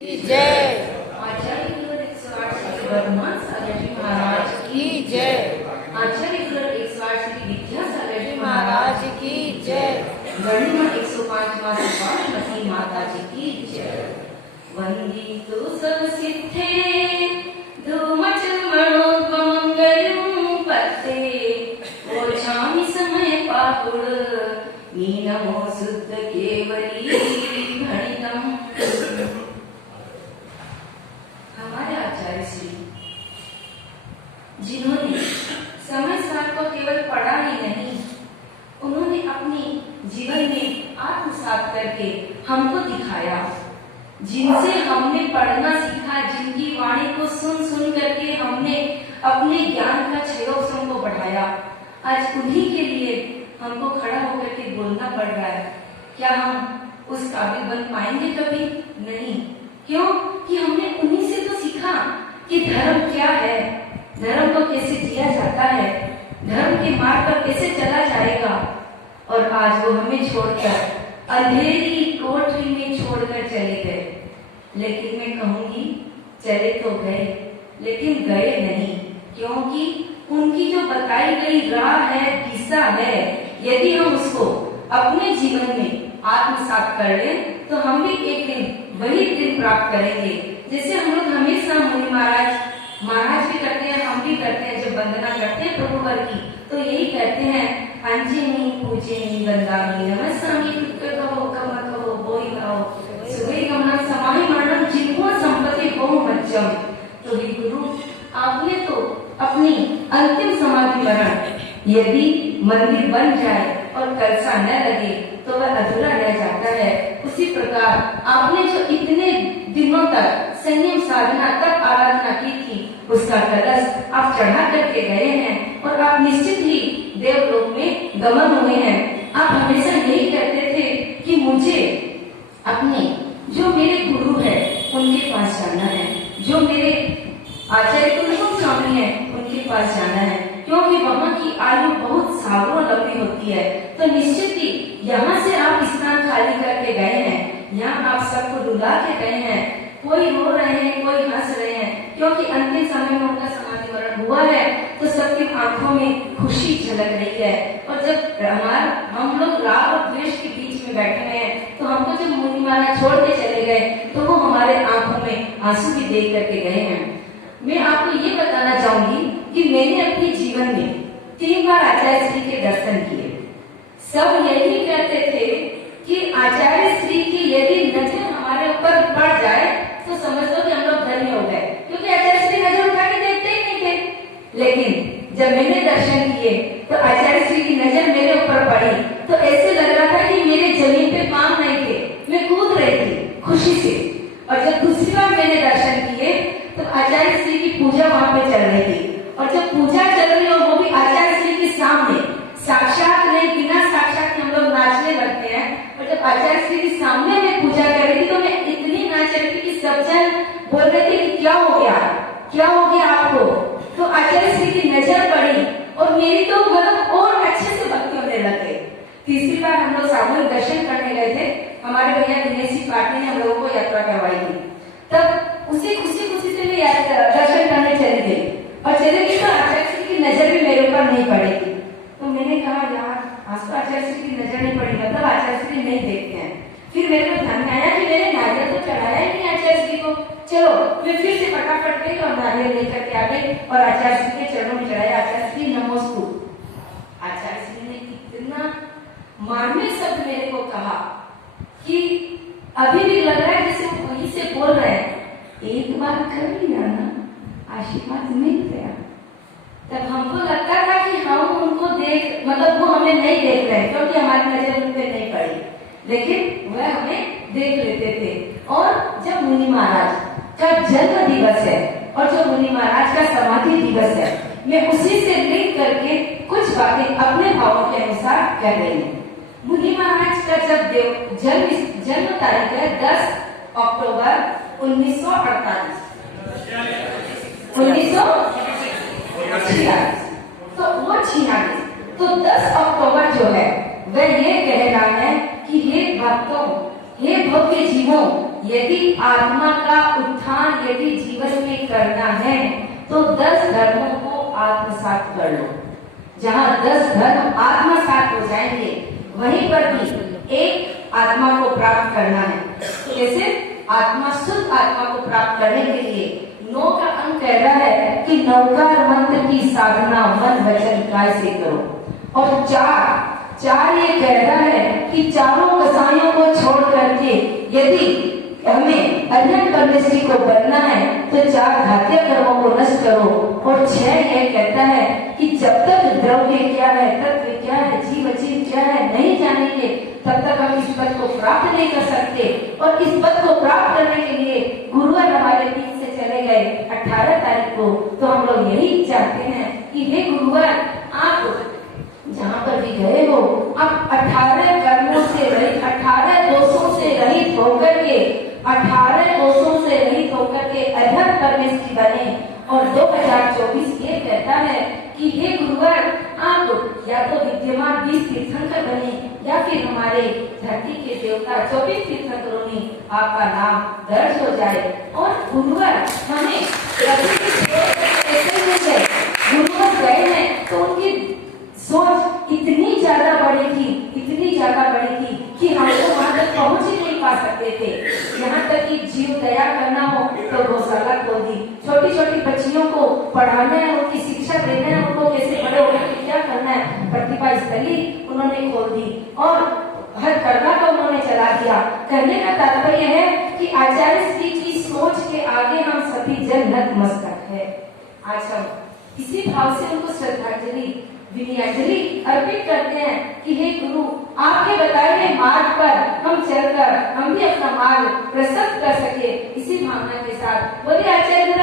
जय। आचार्य गुरु 108 श्री वर्धमान सागर जी महाराज की जय। आचार्य गुरु 108 श्री विद्यासागर जी महाराज की जय। गणिमा 105 माता पार्वती माता जी की जय। वंदितु संसिद्धे धूमच मनोपमंगलम पत्ते ओछामि समय पाकुड़ नीनमो शुद्ध केवली भणितम। हमारे आचार्य श्री जिन्होंने समय सार को केवल पढ़ा ही नहीं, उन्होंने अपनी जीवन में आत्मसात करके हमको दिखाया। जिनसे हमने पढ़ना सीखा, जिनकी वाणी को सुन सुन करके हमने अपने ज्ञान का क्षयोक्षम को बढ़ाया, आज उन्हीं के लिए हमको खड़ा होकर के बोलना पड़ रहा है। क्या हम उस काबिल बन पाएंगे कभी? नहीं। क्यों? कि हमने उन्हीं से तो सीखा कि धर्म क्या है, धर्म को कैसे जिया जाता है, धर्म के मार्ग पर कैसे चला जाएगा। और आज वो हमें छोड़कर अंधेरी कोठरी में छोड़कर चले गए। लेकिन मैं कहूंगी, चले तो गए लेकिन गए नहीं, क्योंकि उनकी जो बताई गई राह है, दिशा है, यदि हम उसको अपने जीवन में आत्मसात कर लें तो हम भी एक दिन वही दिन प्राप्त करेंगे। जैसे हम लोग हमेशा मुनि महाराज भी करते हैं, हम भी करते हैं। जब वंदना करते हैं प्रभु वर की तो यही कहते हैं, अंजनी पूजनी वंदामी नमस्सामि कहो कम कहो बोई कहो सुबह गमन समाहि मरणम जिनको संपत्ति बहु मज्जम। तो हे गुरु, आपने तो अपनी अंतिम समाधि मरण, यदि मंदिर बन जाए और कलसा न लगे तो वह अधूरा रह जाता है। उसी प्रकार आपने जो इतने दिनों तक संयम साधना तक आराधना की थी, उसका कलश आप चढ़ा करके गए हैं और आप निश्चित ही देवलोक में गमन हुए हैं। आप हमेशा यही कहते थे कि मुझे अपने जो मेरे गुरु है उनके पास जाना है, जो मेरे आचार्य कुलस्वामी स्वामी है उनके पास जाना है, क्योंकि वहाँ की आयु बहुत सालों लंबी होती है। तो निश्चित ही यहाँ से आप स्थान खाली करके गए हैं, यहाँ आप सबको रुला के गए हैं। कोई रो रहे हैं, कोई हंस रहे हैं, क्योंकि अंतिम समय में उनका समाधि मरण हुआ है तो सबकी आंखों में खुशी झलक रही है। और जब हम लोग राग और द्वेष के बीच में बैठे हुए हैं, तो हमको जब मुनि महाराज छोड़ के चले गए तो वो हमारे आंखों में आंसू भी देख करके गए हैं। मैं आपको ये बताना चाहूंगी कि मैंने अपने जीवन में 3 बार आचार्य श्री के दर्शन किए। सब यही कहते थे कि आचार्य श्री की यदि नजर हमारे ऊपर पड़ जाए तो समझ लो कि हम लोग धन्य हो गए, क्योंकि आचार्य श्री नजर उठा के देखते ही नहीं थे। लेकिन जब मैंने दर्शन किए तो आचार्य श्री की नजर मेरे ऊपर पड़ी तो ऐसे लग रहा था कि मेरे जमीन पे पांव नहीं थे, मैं कूद रही थी खुशी से। और जब दूसरी बार मैंने दर्शन किए तो आचार्य श्री की पूजा वहां पे चल रही थी, और जब पूजा चल रही हो वो भी आचार्य श्री के सामने, साक्षात नहीं, बिना साक्षात हम लोग नाचने लगते हैं। और जब आचार्य श्री के सामने मैं पूजा कर रही थी तो मैं इतनी नाच रही थी कि सब जन बोल रहे थे कि क्या हो गया, क्या हो गया आपको। तो आचार्य श्री की नजर पड़ी और मेरी तो मतलब और अच्छे से भक्ति होने लगे। तीसरी बार हम लोग सामूहिक दर्शन करने गए थे, हमारे भैया दिनेश जी पाटिल ने हम लोगों को यात्रा करवाई थी। तब उसी खुशी से मैं दर्शन करने चली गई, और चले गई तो आचार्य श्री की नजर भी मेरे ऊपर नहीं पड़ेगी। तो मैंने कहा यार, आज तो आचार्य श्री की नजर नहीं पड़ी, मतलब आचार्य श्री नहीं देखते हैं। फिर मेरे को ध्यान आया कि मैंने नारियल तो चढ़ाया ही नहीं आचार्य श्री को। चलो मैं फिर से फटाफट गई और नारियल लेकर के आ गई और आचार्य श्री के चरणों में चढ़ाया। आचार्य श्री नमोस्तु। आचार्य श्री ने इतना मार्मिक शब्द मेरे को कहा कि अभी भी लग रहा है जैसे वो वहीं से बोल रहे हैं, एक बार कर लिया ना, आशीर्वाद मिल गया। तब हमको लगता था कि हम उनको देख, मतलब वो हमें नहीं देख रहे क्योंकि हमारी नजर उन पे नहीं पड़ी, लेकिन वह हमें देख लेते थे। और जब मुनि महाराज का जन्म दिवस है और जो मुनि महाराज का समाधि दिवस है, मैं उसी से लिंक करके कुछ बातें अपने भावों के अनुसार कह रही हूँ। मुनि महाराज का जब जन्म तारीख है 10 अक्टूबर 1948, तो वो 46। तो 10 अक्टूबर जो है वह ये कह रहा है कि हे भक्तों, हे भव्य जीवों, यदि आत्मा का उत्थान यदि जीवन में करना है तो 10 धर्मों को आत्मसात कर लो। जहाँ 10 धर्म आत्मसात हो जाएंगे वहीं पर भी एक आत्मा को प्राप्त करना है। कैसे? आत्मा, शुद्ध आत्मा को प्राप्त करने के लिए 9 का अंक कह रहा है कि नवकार मंत्र की साधना मन वचन काय से करो। और 4 ये कह रहा है कि चारों कसायों को छोड़ करके यदि हमें अज्ञान परमेष्टि को बनना है तो 4 घातीय कर्मों को नष्ट करो। और 6 ये कहता है कि जब तक द्रव्य क्या है, तत्व क्या है, जीव जीव क्या है नहीं जानेंगे तब तक हम इस पद को प्राप्त नहीं कर सकते। और इस पद को प्राप्त करने के लिए गुरुवार हमारे बीच से चले गए 18 तारीख को। तो हम लोग यही चाहते हैं कि हे गुरुवार, आप जहाँ पर भी गए हो आप 18 कर्मों से रहित, 18 दोषों से रहित होकर के, 18 दोषों से रहित होकर के अधर्म परमेष्टि बने। और 2024 ये कहता है कि हे गुरुवार, आप या तो विद्यमान 20 तीर्थंकर बने या फिर हमारे धरती के देवता 24 तीर्थंकरों में आपका नाम दर्ज हो जाए। और गुरुवार हमें प्रभु की सेवा कैसे मिल जाए। गुरुवार गए हैं तो उनकी सोच इतनी ज्यादा बड़ी थी, इतनी ज्यादा बड़ी थी कि हम तो वहां तक पहुंच ही नहीं पा सकते थे। यहाँ तक कि जीव दया करना हो तो गौशाला खोल दी, छोटी छोटी बच्चियों को पढ़ाना है, उनकी शिक्षा देना है, उनको कैसे बड़े होकर क्या करना है, प्रतिभा स्थली उन्होंने खोल दी और हर कर्मा को उन्होंने चला दिया। कहने का तात्पर्य है कि आचार्य श्री की सोच के आगे हम सभी जन नतमस्तक है। आज हम इसी भाव से उनको श्रद्धांजलि विनयाजलि अर्पित करते हैं कि हे गुरु, आपके बताए गए मार्ग पर हम चलकर हम भी अपना मार्ग प्रशस्त कर सके। इसी भावना के साथ बोले आचार्य